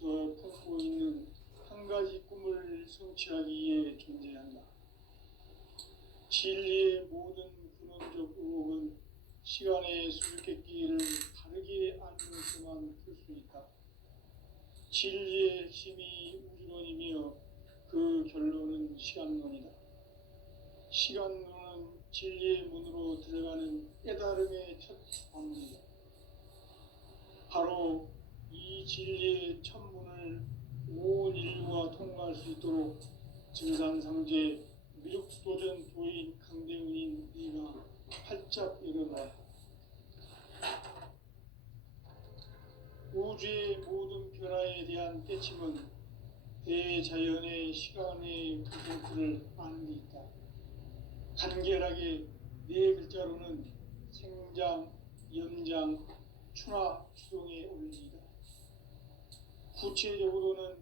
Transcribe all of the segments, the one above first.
오래전부터 품고 있는 한 가지 꿈을 성취하기 위해 존재한다. 진리의 모든 근원적 의혹은 시간의 수수께끼를 다르게 알면서만 풀 수 있다. 진리의 핵심이 우주론이며 그 결론은 시간론이다. 시간론은 진리의 문으로 들어가는 깨달음의 첫 방문이다. 바로 이 진리의 첫 문을 온 인류가 통과할 수 있도록 증산상제 미륵도전 도인 강대훈인 네가 활짝 열어놓았다. 우주의 모든 변화에 대한 깨침은 대자연의 시간의 구조를 아는 데 있다. 간결하게 네 글자로는 생장, 연장, 추나 추동의 원리이다. 구체적으로는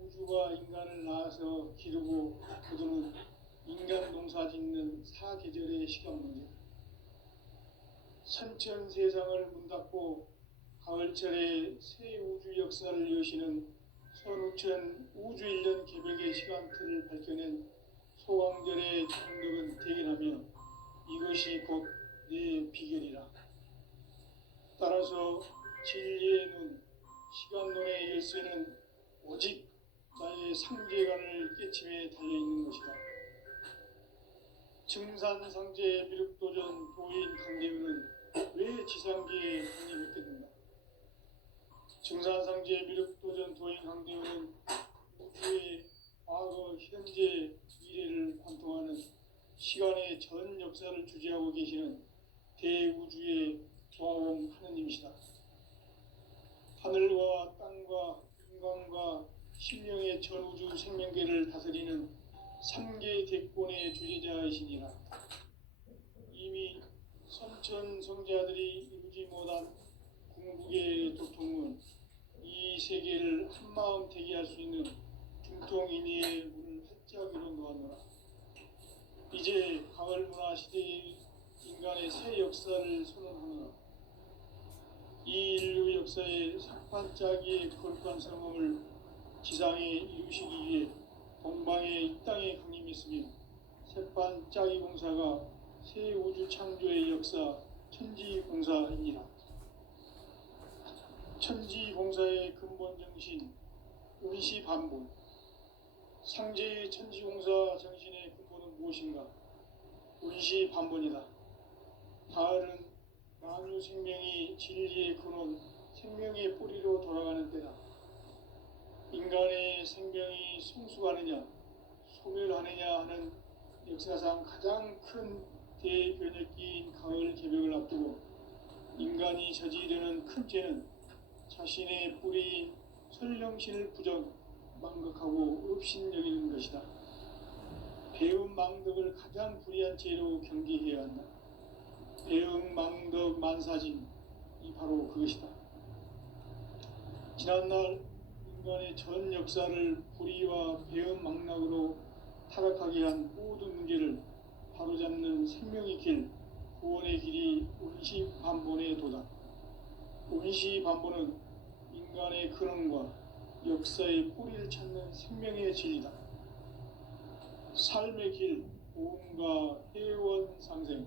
우주가 인간을 낳아서 기르고 거두는 인간 농사 짓는 사계절의 시간 문제. 선천 세상을 문 닫고 가을철에 새 우주 역사를 여시는 선우천 우주 1년 개벽의 시간틀을 밝혀낸 소왕절의 정덕은 대견하며 이것이 곧 내 비결이라. 따라서 진리의 눈, 시간론의 열쇠는 오직 나의 상제관을 깨침에 달려있는 것이다. 증산상제 미륵도전 도인 강대훈은 왜 지상계에 독립했겠는가? 증산상제 미륵도전 도인 강대훈은 우주의 과거, 현재, 미래를 관통하는 시간의 전 역사를 주재하고 계시는 대우주의 조화원 하느님이시다. 하늘과 땅과 인간과 신령의 전우주 생명계를 다스리는 3개 대권의 주재자이시니라. 이미 선천 성자들이 이루지 못한 궁극의 도통은 이 세계를 한마음 대기할 수 있는 중통인의의 문을 활짝 열어놓았노라. 이제 가을 문화 시대의 인간의 새 역사를 선언하노라. 이 인류 역사의 삭반짜기의 거룩한 성험을 지상에 이루시기 위해 동방에 이 땅에 강림했으며 새반짜기 공사가 새 우주 창조의 역사 천지공사이니라. 천지공사의 근본 정신 운시반본. 상제의 천지공사 정신의 근본은 무엇인가? 운시반본이다. 가을은 만유 생명이 진리의 근원, 생명의 뿌리로 돌아가는 때다. 인간의 생명이 성숙하느냐, 소멸하느냐 하는 역사상 가장 큰 대변혁기인 가을 개벽을 앞두고 인간이 저지르는 큰 죄는 자신의 뿌리인 설령신을 부정, 망극하고 업신여기는 것이다. 배움 망덕을 가장 불의한 죄로 경계해야 한다. 배움 망덕 만사진, 이 바로 그것이다. 지난날 인간의 전 역사를 불의와 배움 망락으로 타락하게 한 모든 문제를 바로잡는 생명의 길, 구원의 길이 운시반본에 도다. 운시반본은 인간의 근원과 역사의 뿌리를 찾는 생명의 진리다. 삶의 길, 보험과 회원 상생.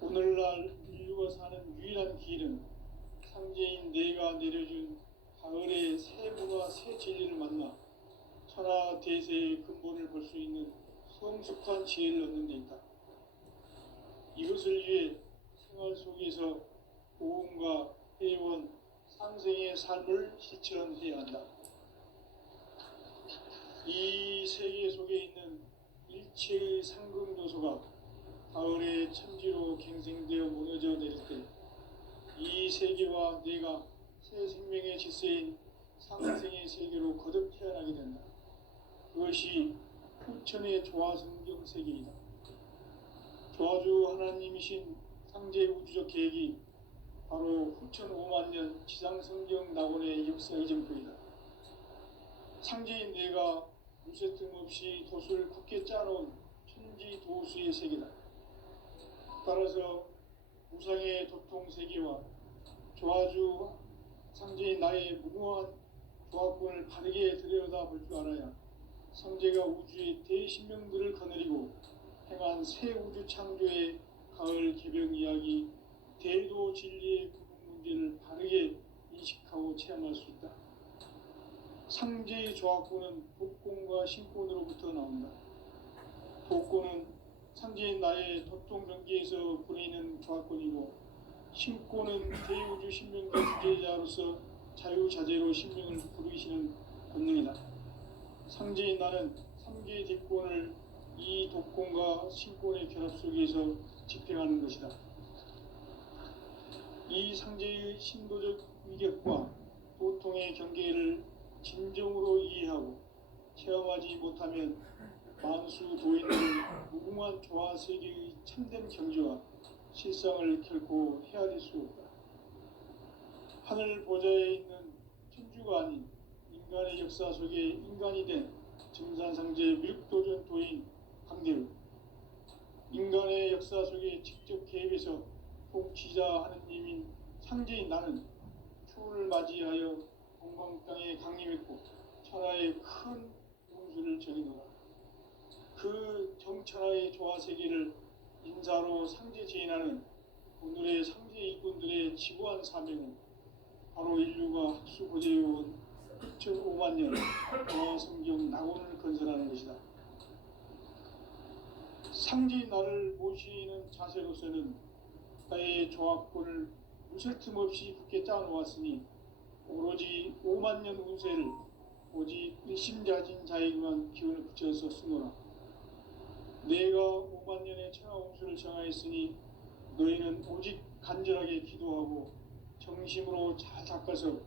오늘날 인류가 사는 유일한 길은 상제인 내가 내려준 가을의 새 문화 새 진리를 만나 천하 대세의 근본을 볼 수 있는 성숙한 지혜를 얻는 데 있다. 이것을 위해 생활 속에서 보험과 회원, 상생의 삶을 실천해야 한다. 이 세계 속에 있는 일체의 상금 요소가 가을의 천지로 갱생되어 무너져 내릴 때 이 세계와 내가 새 생명의 질서인 상생의 세계로 거듭 태어나게 된다. 그것이 후천의 조화성경 세계이다. 조화주 하나님이신 상제 우주적 계획이 바로 후천 5만 년 지상성경 낙원의 역사의 전부이다. 상제인 내가 무쇠 틈 없이 돛을 굳게 짜놓은 천지 도수의 세계다. 따라서 무상의 도통 세계와 조화주 상제인 나의 무궁한 조합권을 바르게 들여다볼 줄 알아야 성제가 우주의 대신명들을 거느리고 행한 새 우주 창조의 가을 개벽 이야기, 대도 진리의 구분 문제를 바르게 인식하고 체험할 수 있다. 상제의 조합권은 독권과 신권으로부터 나온다. 독권은 상제인 나의 도통경계에서 부리는 조합권이고, 신권은 대우주 신명계 주제자로서 자유자재로 신명을 부르시는 권능이다. 상제인 나는 3개의 대권을 이 독권과 신권의 결합 속에서 집행하는 것이다. 이 상제의 신도적 위격과 도통의 경계를 진정으로 이해하고 체험하지 못하면 만수 도인들은 무궁한 조화 세계의 참된 경지와 실상을 결코 헤아릴 수 없다. 하늘 보좌에 있는 천주가 아닌 인간의 역사 속에 인간이 된 증산상제 밀도전 도인 강대우, 인간의 역사 속에 직접 개입해서 통치자 하느님인 상제인 나는 초를 맞이하여 동방 땅에 강림했고 천하의 큰 운수를 전해노라. 그 정천하의 조화 세계를 인사로 상제 제인하는 오늘의 상제 일꾼들의 지구한 사명은 바로 인류가 학수고대해온 6,500만 년 조화 성경 낙원을 건설하는 것이다. 상제인 나를 모시는 자세로서는 나의 조합권을 무실 틈 없이 굳게 짜놓았으니 오로지 5만 년 운세를 오직 일심자진 자에게만 기운을 붙여서 쓰노라. 내가 5만 년의 천하 운수를 정하였으니 너희는 오직 간절하게 기도하고 정심으로 잘 닦아서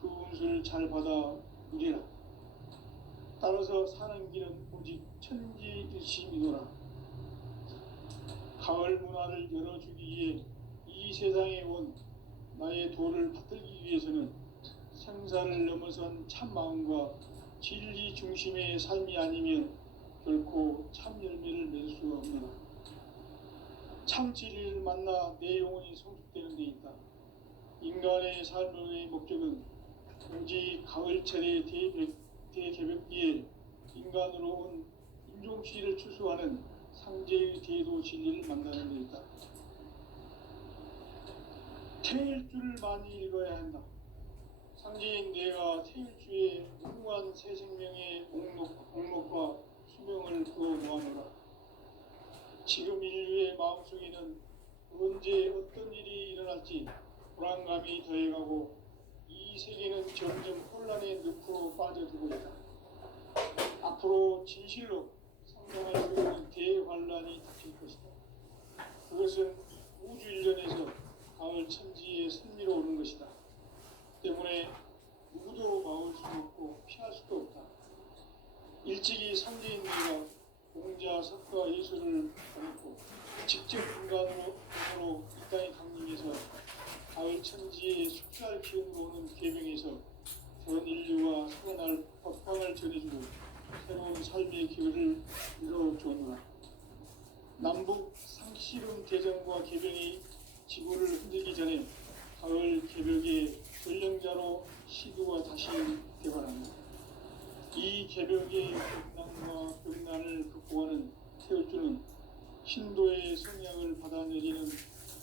그 운수를 잘 받아 누리라. 따라서 사는 길은 오직 천지일심이노라. 가을 문화를 열어주기 위해 이 세상에 온 나의 도를 받들기 위해서는 생사를 넘어선 참 마음과 진리 중심의 삶이 아니면 결코 참 열매를 맺을 수가 없노라. 참 진리를 만나 내 영혼이 성숙되는 데 있다. 인간의 삶의 목적은 오직 가을철의 대개벽기에 인간으로 온 인종시를 추수하는 상제의 대도 진리를 만나는 데 있다. 태일주를 많이 읽어야 한다. 상제인 내가 태일주의 무궁한 새 생명의 목록과 수명을 부어 모아노라. 지금 인류의 마음속에는 언제 어떤 일이 일어날지 불안감이 더해가고 이 세계는 점점 혼란의 늪으로 빠져들고 있다. 앞으로 진실로 상상할 수 있는 대환란이 닥칠 것이다. 그것은 우주 일전에서 가을 천지에 승리로 오는 것이다. 때문에 누구도 막을 수 없고 피할 수도 없다. 일찍이 상제인 내가 공자, 석가, 예술을 가르고 직접 인간으로 이 땅에 강림해서 가을 천지의 숙살 기운으로 오는 계명에서 전 인류와 살아날 법방을 전해주고 새로운 삶의 기회를 이뤄주었노라. 남북 상씨름 대전과 개병이 지구를 흔들기 전에 가을 개벽의 전령자로 시두가 다시 개발합니다. 이 개벽의 격난과 벽난을 극복하는 태울주는 신도의 성향을 받아내리는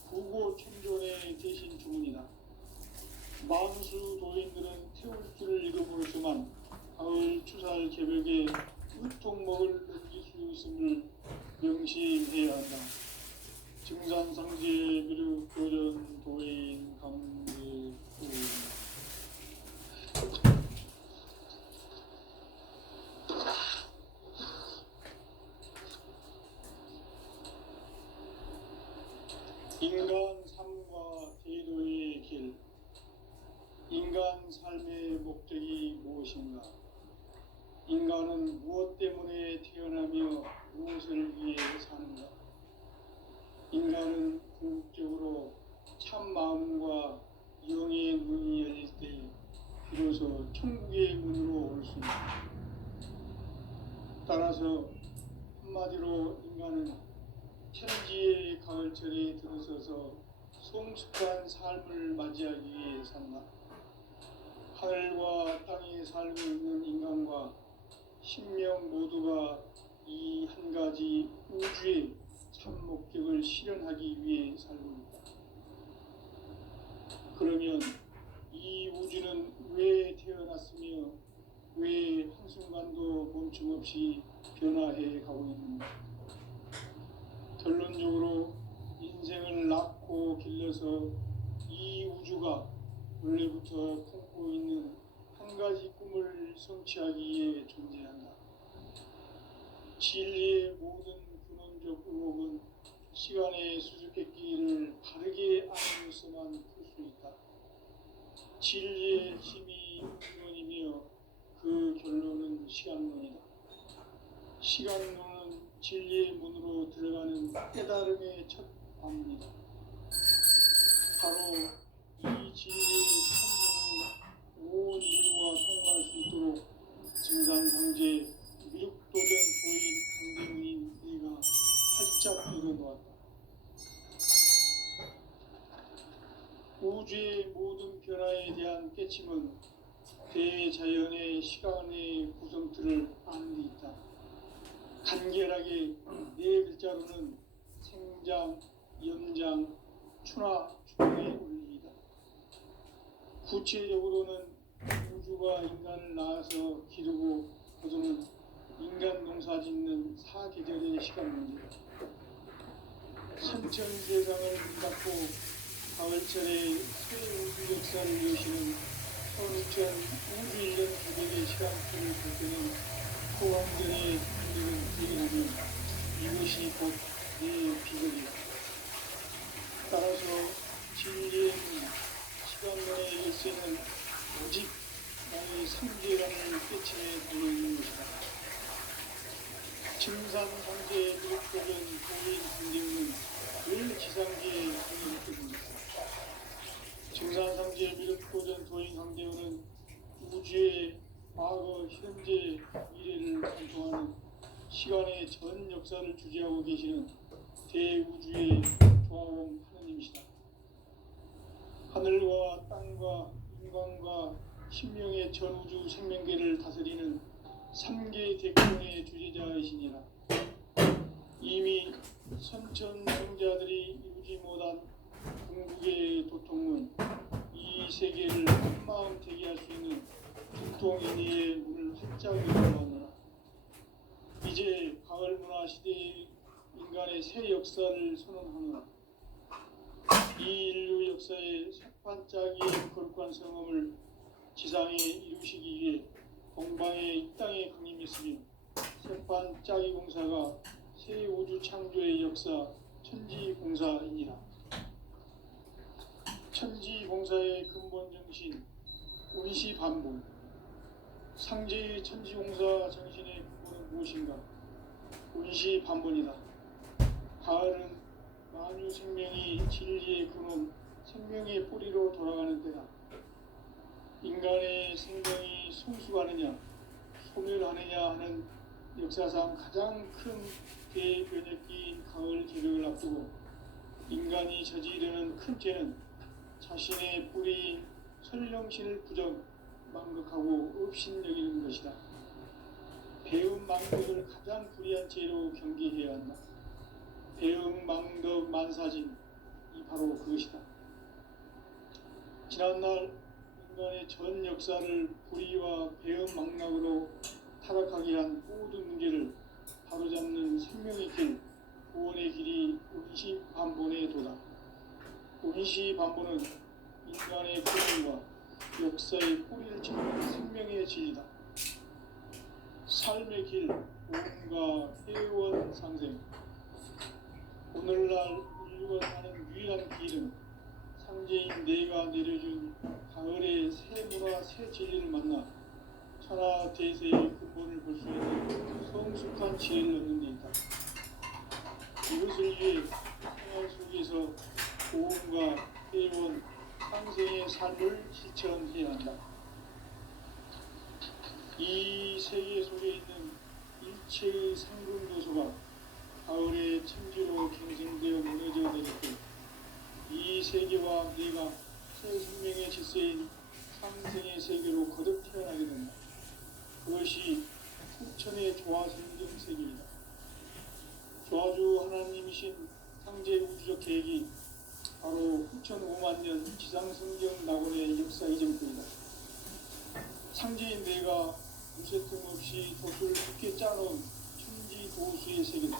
부고 천존의 대신 주문이다. 만수 도인들은 태울주를 읽어보지만 가을 추살 개벽의 의통목을 넘길 수 있음을 명시해야 한다. 증산상제 비르 도전 도인 강제구 인간 삶과 제도의 길. 인간 삶의 목적이 무엇인가? 인간은 무엇 때문에 태어나며 무엇을 위해 사는가? 인간은 궁극적으로 참 마음과 영의 문이 열릴 때 비로소 천국의 문으로 올 수 있다. 따라서 한마디로 인간은 천지의 가을철에 들어서서 성숙한 삶을 맞이하기 위해 산다. 하늘과 땅의 살고 있는 인간과 신명 모두가 이 한 가지 우주의 참 목적을 실현하기 위해 살고 있다. 그러면 이 우주는 왜 태어났으며 왜 한순간도 멈춤없이 변화해 가고 있는가? 결론적으로 인생을 낳고 길러서 이 우주가 원래부터 품고 있는 한 가지 꿈을 성취하기 위해 존재한다. 진리의 모든 근원적 의혹은 시간의 수수께끼를 바르게 알면서만 풀 수 있다. 진리의 힘이 근원이며 그 결론은 시간론이다. 시간론은 진리의 문으로 들어가는 깨달음의 첫 관문이다. 바로 이 진리의 천문을 온 인류가 통과할 수 있도록 증산상제 미륵도전 도인 강대문인 네가 활짝 열어놓았다. 우주의 모든 변화에 대한 깨침은 대자연의 시간의 구성틀을 아는 데 있다. 간결하게 네 글자로는 생장, 연장, 추나 추동의 원리이다. 구체적으로는 우주가 인간을 낳아서 기르고 거두는 인간 농사 짓는 사계절의 시간 문제다. 선천 세상을 문 닫고 가을철에 새 우주 역사를 여시는 15,000 우주 1년 기백의 시간표를 볼 때는 포항전의 분들은 대견하면 이것이 곧 내 비극이다. 따라서 진리의 시간론의 열쇠는 오직 나의 삼재라는 깨침에 달려있는 것이다. 증산상제 미륵도전 도인 강대문은 늘 지상계에 관여했거든요. 증산상제 미륵도전 도인 강대문은 우주의 과거, 현재, 미래를 관통하는 시간의 전 역사를 주재하고 계시는 대우주의 조화원 하느님이시다. 하늘과 땅과 인간과 신명의 전우주 생명계를 다스리는 3개 대권의 주재자이시니라. 이미 선천성자들이 이루지 못한 궁극의 도통은 이 세계를 한마음 대기할 수 있는 중통인의의 문을 활짝 열어놓았노라. 이제 가을 문화 시대의 인간의 새 역사를 선언하노라. 이 인류 역사의 색반짝이의 거룩한 성험을 지상에 이루시기 위해 동방의 이 땅에 강림했으며 색반짝이 공사가 새 우주 창조의 역사 천지공사이니라. 천지공사의 근본 정신 운시반본. 상제의 천지공사 정신의 근본은 무엇인가? 운시반본이다. 가을은 만유 생명이 진리의 근원, 생명의 뿌리로 돌아가는 때다. 인간의 생명이 성숙하느냐, 소멸하느냐 하는 역사상 가장 큰 대변혁기인 가을 개벽을 앞두고 인간이 저지르는 큰 죄는 자신의 뿌리인 설령신을 부정, 망극하고 업신여기는 것이다. 배음 망덕을 가장 불의한 죄로 경계해야 한다. 배음 망덕 만사진이 바로 그것이다. 지난날 인간의 전 역사를 불의와 배음 망락으로 타락하게 한 모든 문제를 바로잡는 생명의 길, 구원의 길이 운시반본의 도다. 운시반본은 인간의 근원과 역사의 뿌리를 찾는 생명의 진리다. 삶의 길, 온과 회원 상생. 오늘날 인류가 사는 유일한 길은 상제인 내가 내려준 가을의 새 문화, 새 진리를 만나 천하 대세의 근본을 볼 수 있는 성숙한 지혜를 얻는 데 있다. 이것을 위해 생활 속에서 고음과 회원, 상생의 삶을 실천해야 한다. 이 세계 속에 있는 일체의 상근도소가 가을의 천지로 갱생되어 무너져 내렸고 이 세계와 네가 새 생명의 질서인 상생의 세계로 거듭 태어나게 된다. 그것이 후천의 조화성경 세계이다. 조화주 하나님이신 상제 우주적 계획이 바로 후천 5만 년 지상성경 낙원의 역사 이전입니다. 상제인 내가 무쇠 틈 없이 돛을 깊게 짜놓은 천지 도수의 세계다.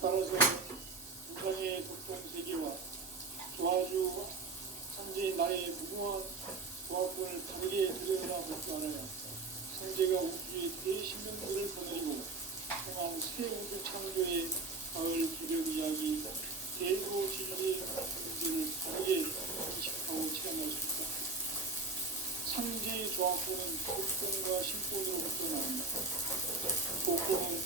따라서 우상의 독통 세계와 조화주 상제인 나의 무궁한 조합권을 다르게 들여다볼 줄 알아야 상제가 우주의 대신명들을 거느리고 통한 새 우주 창조의 가을 개벽 이야기 대도 진리의 문제를 다르게 인식하고 체험할 수 있다. 상제의 조합권은 독통과 신권으로부터 나온다. 독권은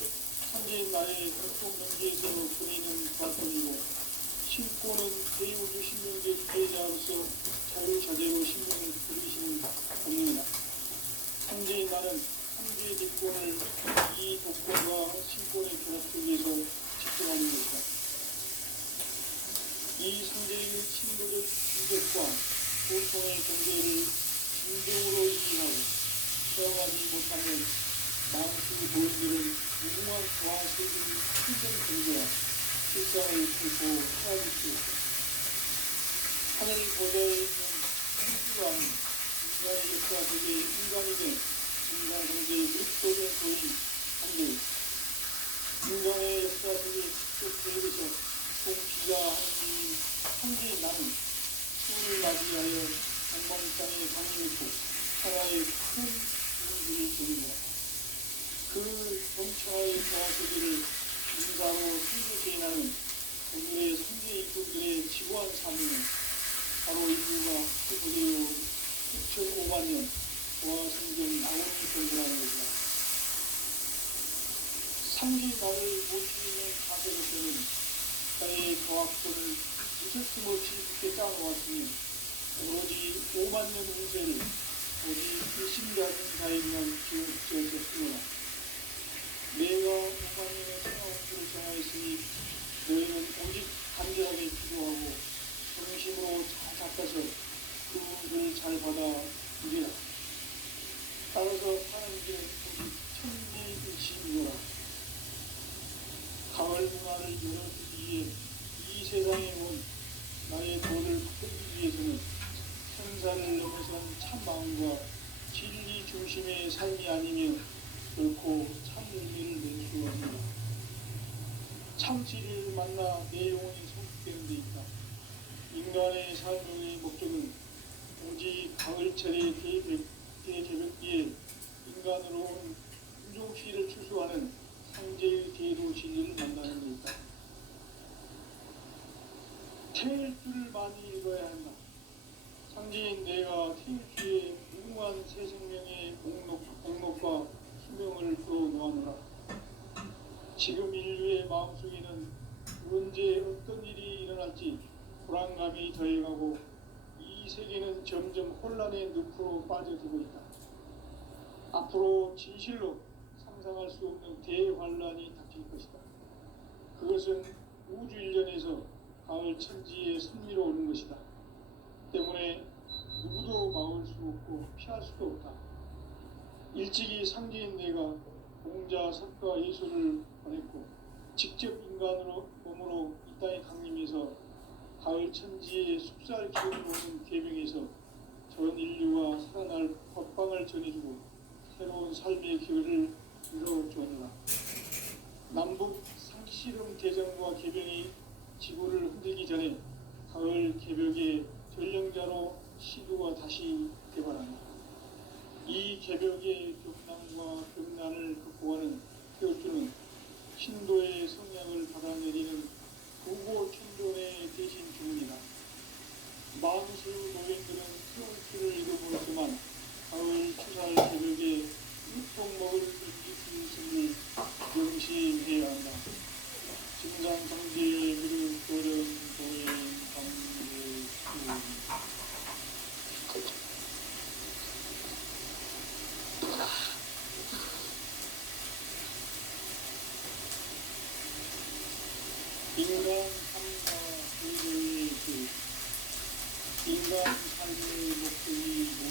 상제인 나의 독통 경계에서 보내는 조합권이고 신권은 제2우주 신명계 주체자로서 자유자재로 신명을 부리시는 권능이다. 상제인 나는 상제의 직권을 이 독권과 신권의 결합 속에서 집중하는 것이다. 이 상제의 신도적 인격과 보통의 경계를 진정으로 이해하고 체험하지 못하는 만수 도인들은 무궁한 조화세계의 힘든 경계와 실상을 풀고 헤아릴 수 있다. 하늘 보좌에 있는 신주가 아닌 인간의 역사 속에 인간이 된 인간 경제의 윗도된 도인 한들 인간의 역사 속에 직접 계획에서 공피자 하나님인 상제인 나는 수를 맞이하여 공방땅에 강림했고 하나의 큰 구름들을 보이고 그 정차의 조화세계를 인사로 승부케 나는 오늘의 상제 입구들의 지구한 사명은 바로 인류가 후보되어 6,500만 년 조화성경 낙원이 건설하는 것이다. 상제 나를 모시는 가세로서는 나의 조합권을 무쇠틈 없이 굳게 짜놓았으니 오로지 5만 년 운세를 오직 일심자진 자에게만 지어서 쓰노라. 내가 5만 년의 생활운수를 정하였으니 너희는 오직 간절하게 기도하고 정심으로 잘 닦아서 그 운수를 잘 받아 누리라. 따라서 사는 길은 오직 천지일심이노라. 가을 문화를 열어주기 위해 이 세상에 온 나의 도를 풀기 위해서는 생사를 넘어선 참 마음과 진리 중심의 삶이 아니면 결코 참 의미를 낼 수 없다. 참 진리를 만나 내 영혼이 성숙되는 데 있다. 인간의 삶의 목적은 오직 가을철의 대개벽기에 인간으로 온 인종시를 추수하는 상제의 대도 진리를 만나는 데 있다. 태일주를 많이 읽어야 한다. 상제인 내가 태일주의 무궁한 새 생명의 공록과 희명을 풀어놓아노라. 지금 인류의 마음속에는 언제 어떤 일이 일어날지 불안감이 더해가고 이 세계는 점점 혼란의 늪으로 빠져들고 있다. 앞으로 진실로 상상할 수 없는 대환란이 닥칠 것이다. 그것은 우주 일련에서 가을 천지의 섭리로 오는 것이다. 때문에 누구도 막을 수 없고 피할 수도 없다. 일찍이 상제인 내가 공자, 석가, 예수를 보냈고 직접 인간으로 몸으로 이 땅에 강림해서 가을 천지의 숲살 기운을 오는 계명에서 전 인류와 살아날 법방을 전해주고 새로운 삶의 기회를 이뤄주었노라. 남북 상씨름 대전과 개병이 지구를 흔들기 전에 가을 개벽의 전령자로 시도가 다시 개발한다. 이 개벽의 격난과 극난을 극복하는 태우주는 신도의 성향을 받아내리는 구고 천존의 대신 주문이다. 만수 노인들은 태우주를 잃어버렸지만 가을 추살 개벽의 육통 먹을 이기수있음을 명심해야 한다. 진상상제의 무릎 도전 도인 감례 인간 삶과 의료의 인간 삶의 목적이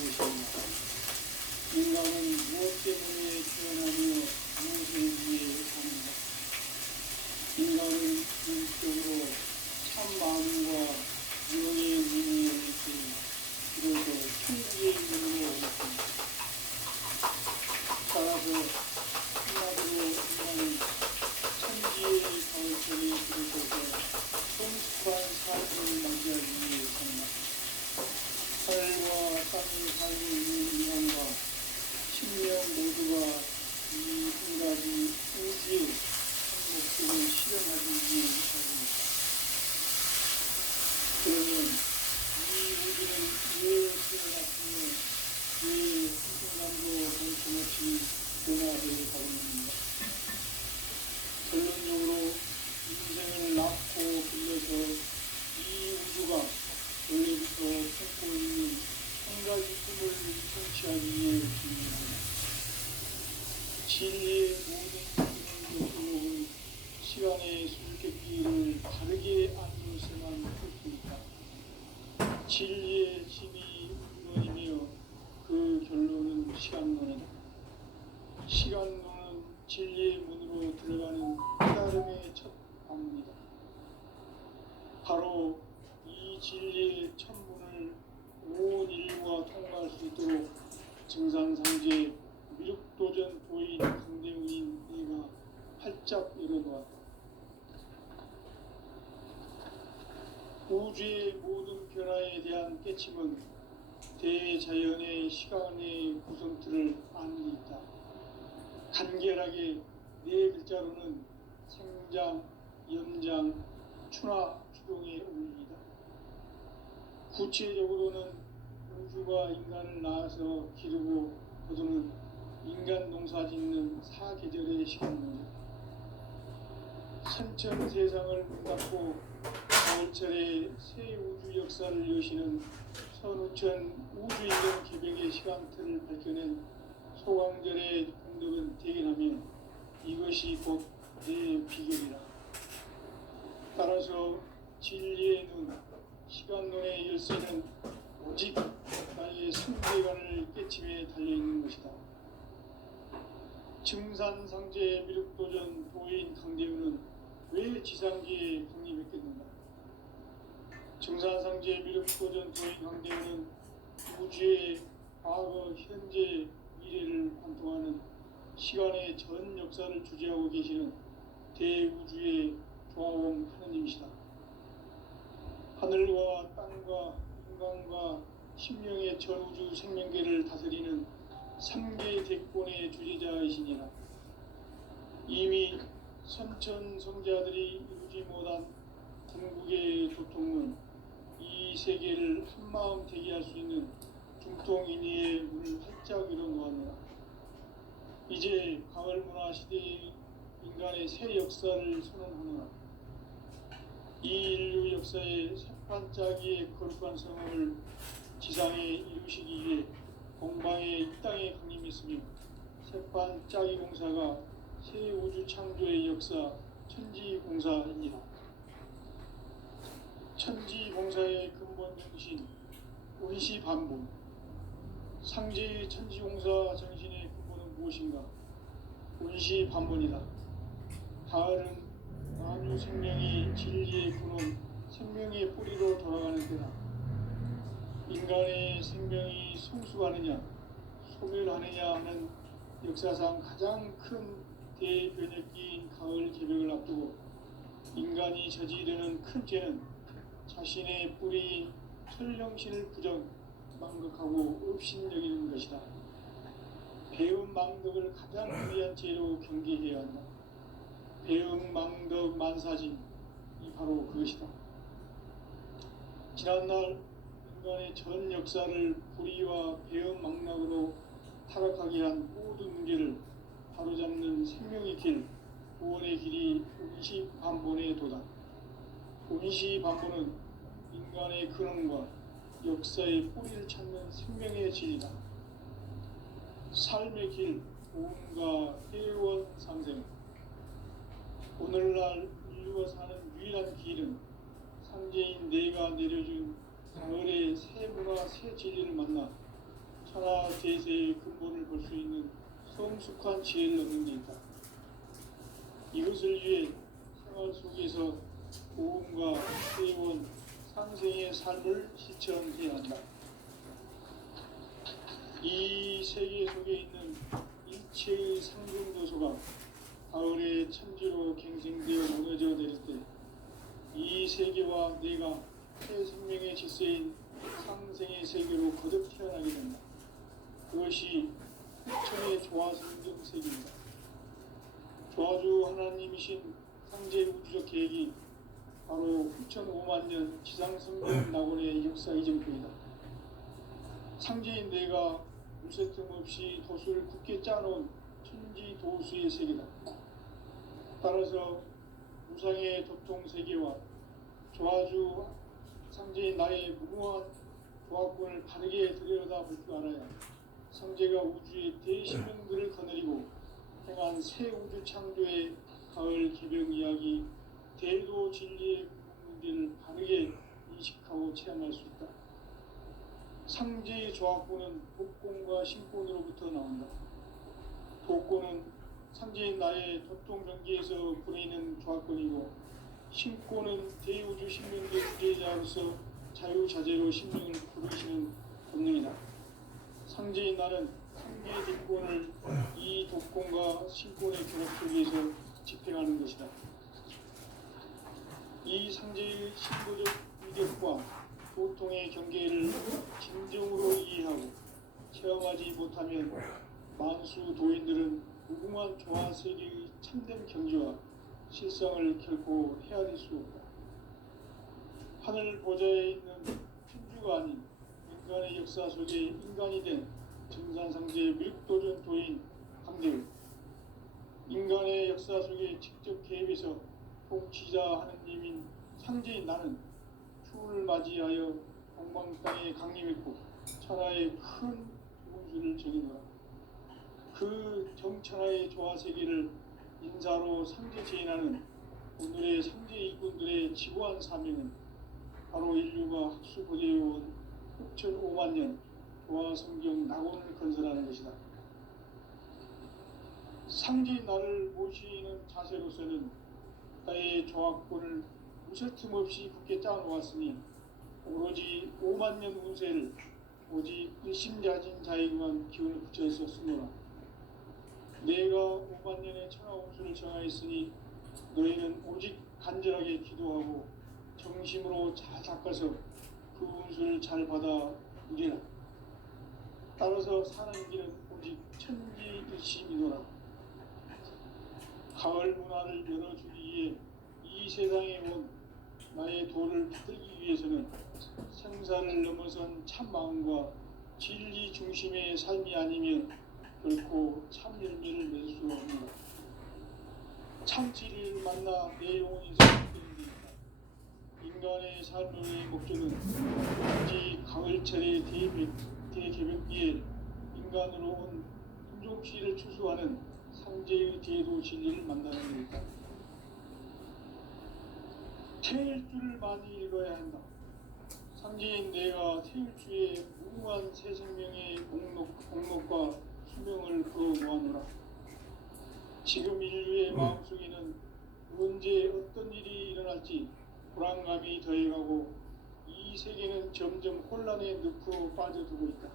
위해 진리하라. 진리의 모든 길을 거슬러 시간의 수수께끼를 바르게 안으세만 할 수 있다. 진리의 진이 근원이며 그 결론은 시간론이다. 시간론은 진리의 문으로 들어가는 깨달음의 첫 방문이다. 바로 이 진리의 첫 문을 온 인류가 통과할 수 있도록 증산상제 미륵도전 도인 강대문인 네가 활짝 열어놓았다. 우주의 모든 변화에 대한 깨침은 대자연의 시간의 구성틀을 아는 데 있다. 간결하게 네 글자로는 생장, 연장, 추나 추동의 원리이다. 구체적으로는 우주가 인간을 낳아서 기르고 거두는 인간 농사 짓는 사계절의 시간론이다. 선천 세상을 문닫고 가을철에 새 우주 역사를 여시는 선우천 우주인간 개벽의 시간틀을 밝혀낸 소강절의 공덕은 대견하며 이것이 곧 내 비결이라. 따라서 진리의 눈, 시간론의 열쇠는 오직 나의 성대관을 깨침에 달려있는 것이다. 증산상제 미륵도전 도인 강대우는 왜 지상계에 강림했겠는가? 증산상제 미륵도전 도인 강대우는 우주의 과거, 현재, 미래를 관통하는 시간의 전 역사를 주재하고 계시는 대우주의 조화원 하느님이시다. 하늘과 땅과 인간과 신명의 전우주 생명계를 다스리는 3개 대권의 주재자이시니라. 이미 선천성자들이 이루지 못한 궁극의 도통은 이 세계를 한마음 되게 할 수 있는 중통인의의 문을 활짝 열어놓았느라. 이제 가을문화 시대의 인간의 새 역사를 선언하느라. 이 인류 역사의 새반짝이의 거룩한 성음을 지상에 이루시기 위해 공방에 이 땅에 강림했으며 새반짝이 공사가 새 우주 창조의 역사 천지공사입니다. 천지공사의 근본 정신 원시반본. 상제의 천지공사 정신의 근본은 무엇인가? 원시반본이다. 가을은 만유 생명이 진리의 근원, 생명의 뿌리로 돌아가는 때다. 인간의 생명이 성숙하느냐, 소멸하느냐 하는 역사상 가장 큰 대변혁기인 가을 개벽을 앞두고 인간이 저지르는 큰 죄는 자신의 뿌리인 철령신을 부정, 망극하고 업신여기는 것이다. 배움 망덕을 가장 위한 죄로 경계해야 한다. 배움 망덕 만사진, 이 바로 그것이다. 지난날 인간의 전 역사를 불의와 배움 망락으로 타락하게 한 모든 문제를 바로잡는 생명의 길, 구원의 길이 원시반본의 도다. 원시반본은 인간의 근원과 역사의 뿌리를 찾는 생명의 진리다. 삶의 길, 보험과 회원 상생. 오늘날 인류가 사는 유일한 길은 상제인 내가 내려준 가을의 새 문화, 새 진리를 만나 천하 대세의 근본을 볼 수 있는 성숙한 지혜를 얻는 데 있다. 이것을 위해 생활 속에서 보험과 회원, 상생의 삶을 실천해야 한다. 이 세계 속에 있는 일체의 상중도소가 가을의 천지로 갱생되어 무너져 내릴 때 이 세계와 내가 새 생명의 질서인 상생의 세계로 거듭 태어나게 된다. 그것이 후천의 조화성경 세계입니다. 조화주 하나님이신 상제 우주적 계획이 바로 후천 5만 년 지상성경 낙원의 역사 이전표이다. 상제인 내가 물새틈 없이 도수를 굳게 짜놓은 천지 도수의 세계다. 따라서 무상의 도통 세계와 조화주 상제인 나의 무궁한 조화권을 바르게 들여다볼 줄 알아야 상제가 우주의 대신명들을 거느리고 행한 새 우주 창조의 가을 개벽 이야기, 대도 진리의 문제를 바르게 인식하고 체험할 수 있다. 상제의 조합구는 복권과 신권으로부터 나온다. 복권은 상제의 나의 도통 경계에서 부리는 조합권이고, 신권은 대우주 신명의 주제자로서 자유자재로 신명을 부르시는 본능이다. 상제의 나는 상제의 뒷권을 이 독권과 신권의 결합 속에서 집행하는 것이다. 이 상제의 신도적 위력과 보통의 경계를 진정으로 이해하고 체험하지 못하면 만수 도인들은 무궁한 조화 세계의 참된 경지와 실상을 결코 헤아릴 수 없다. 하늘 보좌에 있는 천주가 아닌 인간의 역사 속에 인간이 된 증산상제의 밀도전 도인 강대우, 인간의 역사 속에 직접 개입해서 통치자 하느님인 상제인 나는 추운을 맞이하여 동방 땅에 강림했고 천하의 큰 운수를 정의노라. 그 정천하의 조화 세계를 인사로 상제 제인하는 오늘의 상제 이군들의 지고한 사명은 바로 인류가 학수 보대해온 6,500만 년 조화 성경 낙원을 건설하는 것이다. 상제인 나를 모시는 자세로서는 나의 조합권을 무쇠틈 없이 굳게 짜놓았으니 오로지 5만 년 운세를 오직 일심자진 자에게만 기운을 붙여 있었으므로 내가 5만 년의 천하 운수를 정하였으니 너희는 오직 간절하게 기도하고 정심으로 잘 닦아서 그 운수를 잘 받아 누리라. 따라서 사는 길은 오직 천지일심이노라. 가을 문화를 열어주기 위해 이 세상에 온 나의 도를 받들기 위해서는 생사를 넘어선 참 마음과 진리 중심의 삶이 아니면 결코 참 열매를 낼 수 없노라. 참 진리를 만나 내 영혼이 성숙되는 데 있다. 인간의 삶의 목적은 오직 가을철의 대개벽기에 인간으로 온 인종피를 추수하는 상제의 대도 진리를 만나는 데 있다. 태일주를 많이 읽어야 한다. 상제인 내가 태일주의 무궁한 새 생명의 공록과 수명을 풀어 모아노라. 지금 인류의 마음속에는 언제 어떤 일이 일어날지 불안감이 더해가고 이 세계는 점점 혼란의 늪으로 빠져들고 있다.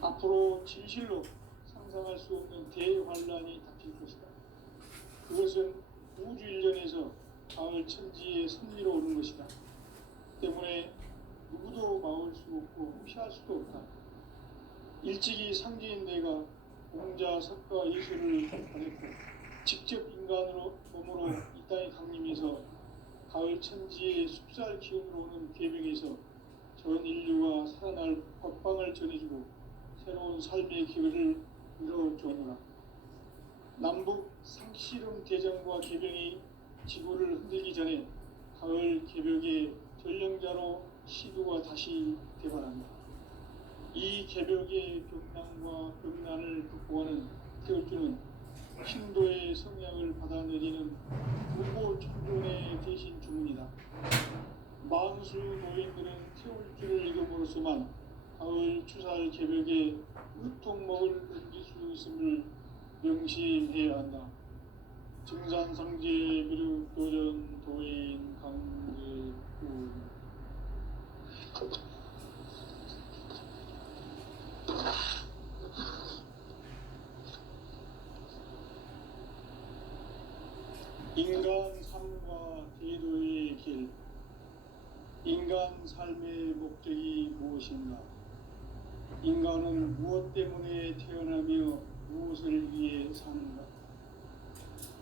앞으로 진실로 상상할 수 없는 대환란이 닥칠 것이다. 그것은 우주 일련에서 가을 천지의 섭리로 오는 것이다. 때문에 누구도 막을 수 없고 피할 수도 없다. 일찍이 상제인 내가 공자, 석가, 예술을 가졌고 직접 인간으로 몸으로 이 땅에 강림해서 가을 천지의 숲살 기운으로 오는 계명에서 전 인류가 살아날 법방을 전해주고 새로운 삶의 기회를 이뤄주오노라. 남북 상씨름 대전과 계병이 지구를 흔들기 전에 가을 개벽의 전령자로 시도가 다시 개발한다. 이 개벽의 병난과 병난을 극복하는 태울주는 신도의 성향을 받아내리는 부고 천존의 대신 주문이다. 만수 노인들은 태울주를 읽음으로써만 가을 추살 개벽에 으통먹을 옮길 수 있음을 명심해야 한다. 증산상제 비륵도전 도인 강제구 인간 삶과 대도의 길. 인간 삶의 목적이 무엇인가? 인간은 무엇 때문에 태어나며 무엇을 위해 사는가?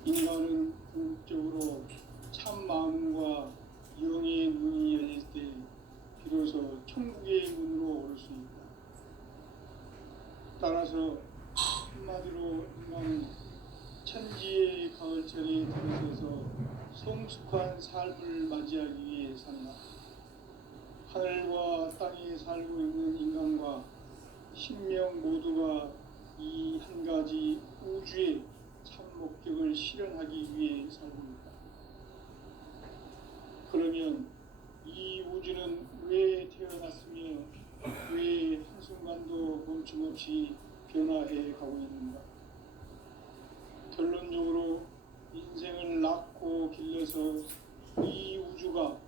인간은 궁극적으로 참 마음과 영의 문이 열릴 때 비로소 천국의 문으로 오를 수 있다. 따라서 한마디로 인간은 천지의 가을철에 들어서서 성숙한 삶을 맞이하기 위해 산다. 하늘과 땅에 살고 있는 인간과 신명 모두가 이 한 가지 우주의 참 목적을 실현하기 위해 살고있다. 그러면 이 우주는 왜 태어났으며 왜 한순간도 멈춤없이 변화해 가고 있는가? 결론적으로 인생을 낳고 길러서 이 우주가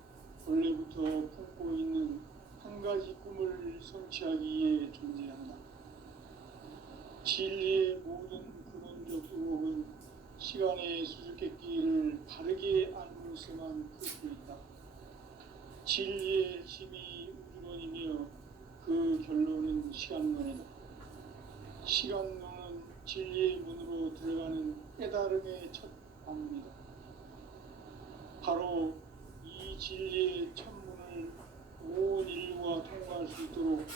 원래부터 품고 있는 한 가지 꿈을 성취하기 위해 존재한다. 진리의 모든 근원적 의혹은 시간의 수수께끼를 바르게 알므로서만 풀 수 있다. 진리의 핵심이 우주론이며 그 결론은 시간론이다. 시간론은 진리의 문으로 들어가는 깨달음의 첫 방문이다. 바로 이 진리의 첫 문을 온 인류가 통과할 수 있도록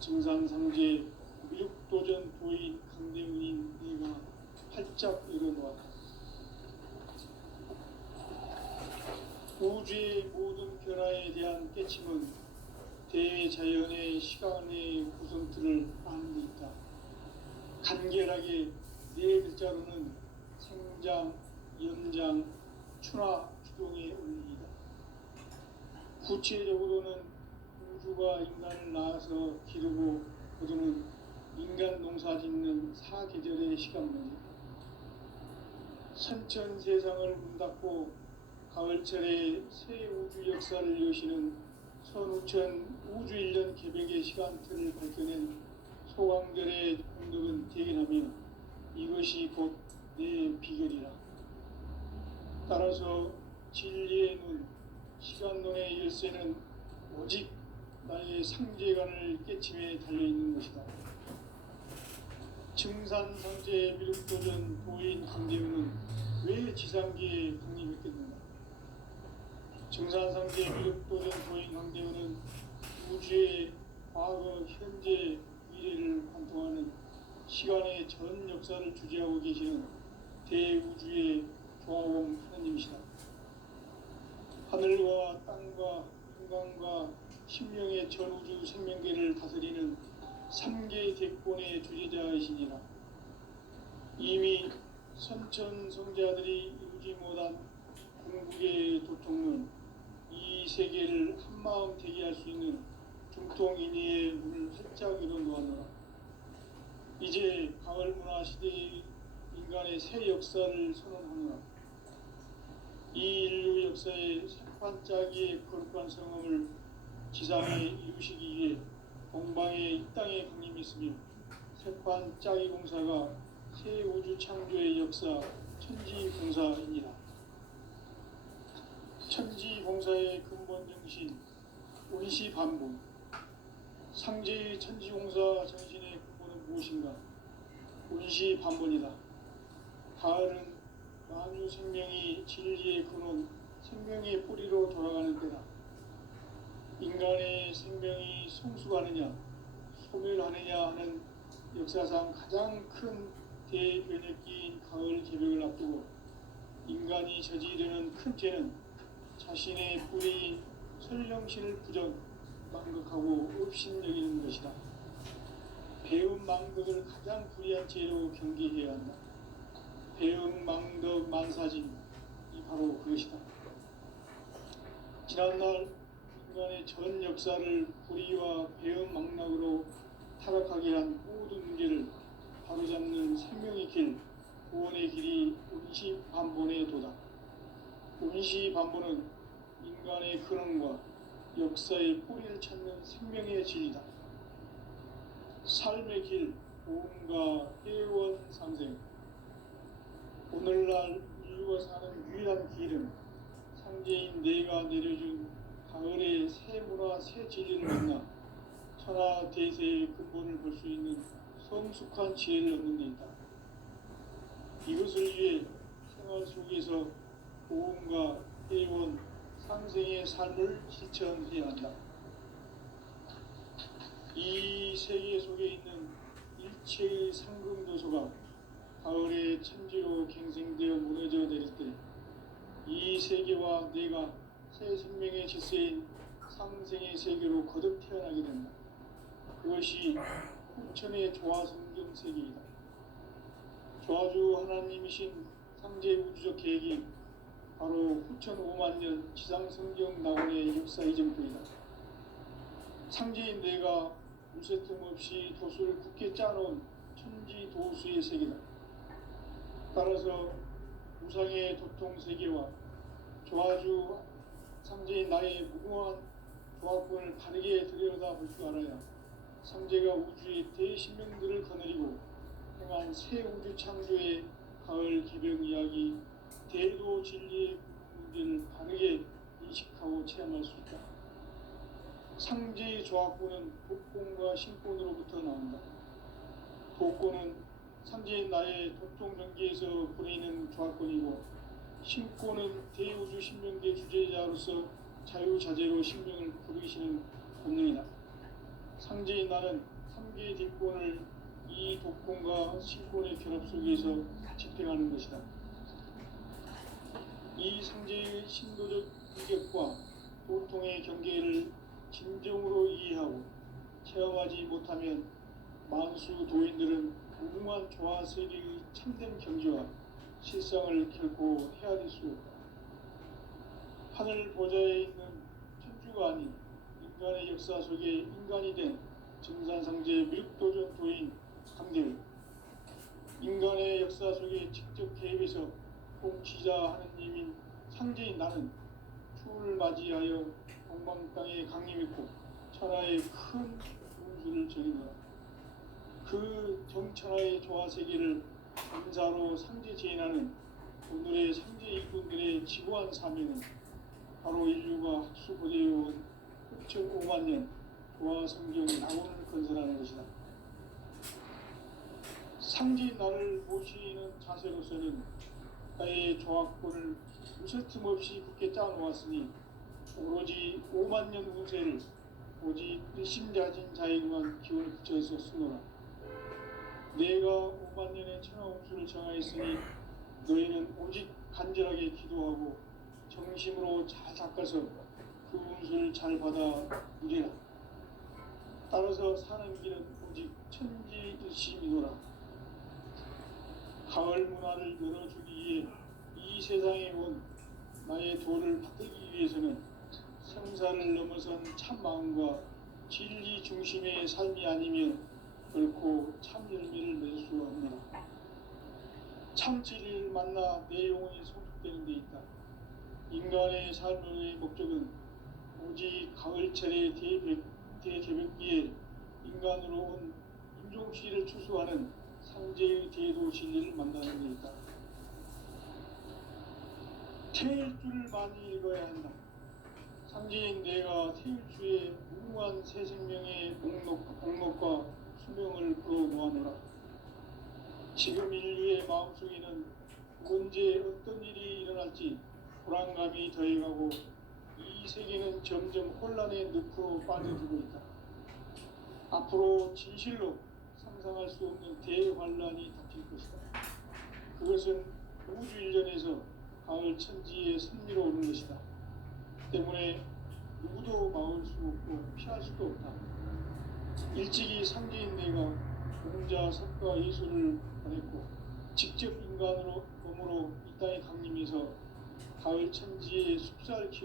증산상제 미륵도전 도인 강대문인 내가 활짝 열어놓았다. 우주의 모든 변화에 대한 깨침은 대자연의 시간의 구성틀을 아는 데 있다. 간결하게 네 글자로는 생장, 연장, 추나 추동의 원리이다. 구체적으로는 우주가 인간을 낳아서 기르고 거두는 인간 농사 짓는 사계절의 시간문이다. 선천 세상을 문 닫고 가을철에 새 우주 역사를 여시는 선우천 우주 1년 개백의 시간틀을 밝혀낸 소강절의 공덕은 대견하며 이것이 곧 내 비결이라. 따라서 진리의 눈, 시간론의 열쇠는 오직 나의 상제관을 깨침에 달려있는 것이다. 증산상제 미륵도전 도인 강대문은 왜 지상계에 독립했겠는가? 증산상제 미륵도전 도인 강대문은 우주의 과거, 현재, 미래를 관통하는 시간의 전 역사를 주재하고 계시는 대우주의 조화원 하느님이시다. 하늘과 땅과 인간과 신명의 전우주 생명계를 다스리는 3개 대권의 주재자이시니라. 이미 선천성자들이 이루지 못한 궁극의 도통론, 이 세계를 한마음 대기할 수 있는 중통인의의 문을 활짝 열어놓았노라. 이제 가을 문화 시대의 인간의 새 역사를 선언하노라. 이 인류 역사의 색반짝이의 거룩한 성음을 지상에 이루시기 위해 동방의 이 땅에 강림했으며 색반짝이 공사가 새 우주 창조의 역사 천지봉사이니라. 천지봉사의 근본 정신 운시반본. 상제의 천지봉사 정신의 근본은 무엇인가? 운시반본이다. 가을은 만유 생명이 진리의 근원, 생명의 뿌리로 돌아가는 때다. 인간의 생명이 성숙하느냐, 소멸하느냐 하는 역사상 가장 큰 대변혁기인 가을 개벽을 앞두고 인간이 저지르는 큰 죄는 자신의 뿌리인 설령신을 부정, 망극하고 업신여기는 것이다. 배움 망덕을 가장 불의한 죄로 경계해야 한다. 배움 망덕 만사진이 바로 그것이다. 지난날 인간의 전 역사를 불의와 배움 망락으로 타락하게 한 모든 문제를 바로잡는 생명의 길, 구원의 길이 운시반본의 도다. 운시반본은 인간의 근원과 역사의 뿌리를 찾는 생명의 진리다. 삶의 길, 보험과 회원 상생. 오늘날 인류가 사는 유일한 길은 상제인 내가 내려준 가을의 새 문화, 새 진리를 만나 천하 대세의 근본을 볼 수 있는 성숙한 지혜를 얻는 데 있다. 이것을 위해 생활 속에서 보험과 회원, 상생의 삶을 실천해야 한다. 이 세계 속에 있는 일체의 상금도서가 가을의 천지로 갱생되어 무너져 내릴 때 이 세계와 내가 새 생명의 질서인 상생의 세계로 거듭 태어나게 된다. 그것이 후천의 조화성경 세계이다. 조화주 하나님이신 상제 우주적 계획이 바로 후천 5만년 지상성경 낙원의 역사 이전부이다. 상제인 내가 무쇠틈 없이 도수를 굳게 짜놓은 천지 도수의 세계다. 따라서 우상의 도통 세계와 조화주 상제인 나의 무궁한 조합권을 바르게 들여다볼 줄 알아야 상제가 우주의 대신명들을 거느리고 행한 새 우주 창조의 가을 기병 이야기, 대도 진리의 문제를 바르게 인식하고 체험할 수 있다. 상제의 조합권은 복권과 신권으로부터 나온다. 복권은 상제인 나의 도통 경계에서 보내는 조합권이고, 신권은 대우주 신명계 주제자로서 자유자재로 신명을 부르시는 본능이다. 상제인 나는 3개의 뒷권을 이 독권과 신권의 결합 속에서 집행하는 것이다. 이 상제의 신도적 인격과 도통의 경계를 진정으로 이해하고 체험하지 못하면 만수 도인들은 무궁한 조화 세계의 참된 경지와 실상을 결코 헤아릴 수 없다. 하늘 보좌에 있는 천주가 아닌 인간의 역사 속에 인간이 된 증산상제 밀도전 도인 강대를 인간의 역사 속에 직접 개입해서 통치자 하느님인 상제인 나는 추를 맞이하여 동방 땅에 강림했고 천하의 큰 운수를 정의노라. 그 정천하의 조화 세계를 감사로 상제 제인하는 오늘의 상제 일꾼들의 지고한 사명은 바로 인류가 학수고대해온 6,5만 년 조화 성경 낙원을 건설하는 것이다. 상제인 나를 모시는 자세로서는 나의 조합권을 무쇠틈 없이 굳게 짜놓았으니 오로지 5만 년 운세를 오직 일심자진 자에게만 기운을 붙여서 쓰노라. 내가 5만 년의 천하운수를 정하였으니 너희는 오직 간절하게 기도하고 정심으로 잘 닦아서 그 운수를 잘 받아 누리라. 따라서 사는 길은 오직 천지일심이노라. 가을 문화를 열어주기 위해 이 세상에 온 나의 도를 받들기 위해서는 생사를 넘어선 참 마음과 진리 중심의 삶이 아니면 결코 참 열매를 맺을 수가 없노라. 참 진리를 만나 내 영혼이 소득되는 데 있다. 인간의 삶의 목적은 오직 가을철의 대개벽기에 인간으로 온 인종시를 추수하는 상제의 대도 진리를 만나는 데 있다. 태일주를 많이 읽어야 한다. 상제인 내가 태일주의 무궁한 새 생명의 목록과 수명을 풀어놓아노라. 지금 인류의 마음속에는 언제 어떤 일이 일어날지 불안감이 더해가고 이 세계는 점점 혼란의 늪으로 빠져들고 있다. 앞으로 진실로 상상할 수 없는 대환란이 닥칠 것이다. 그것은 우주 일전에서 가을 천지에 선미로 오는 것이다. 때문에 누구도 막을 수 없고 피할 수도 없다. 일찍이 상제인 내가 공자, 석가, 예수를 보냈고 직접 인간으로 몸으로 이 땅에 강림해서 가을 천지에 숲살 키워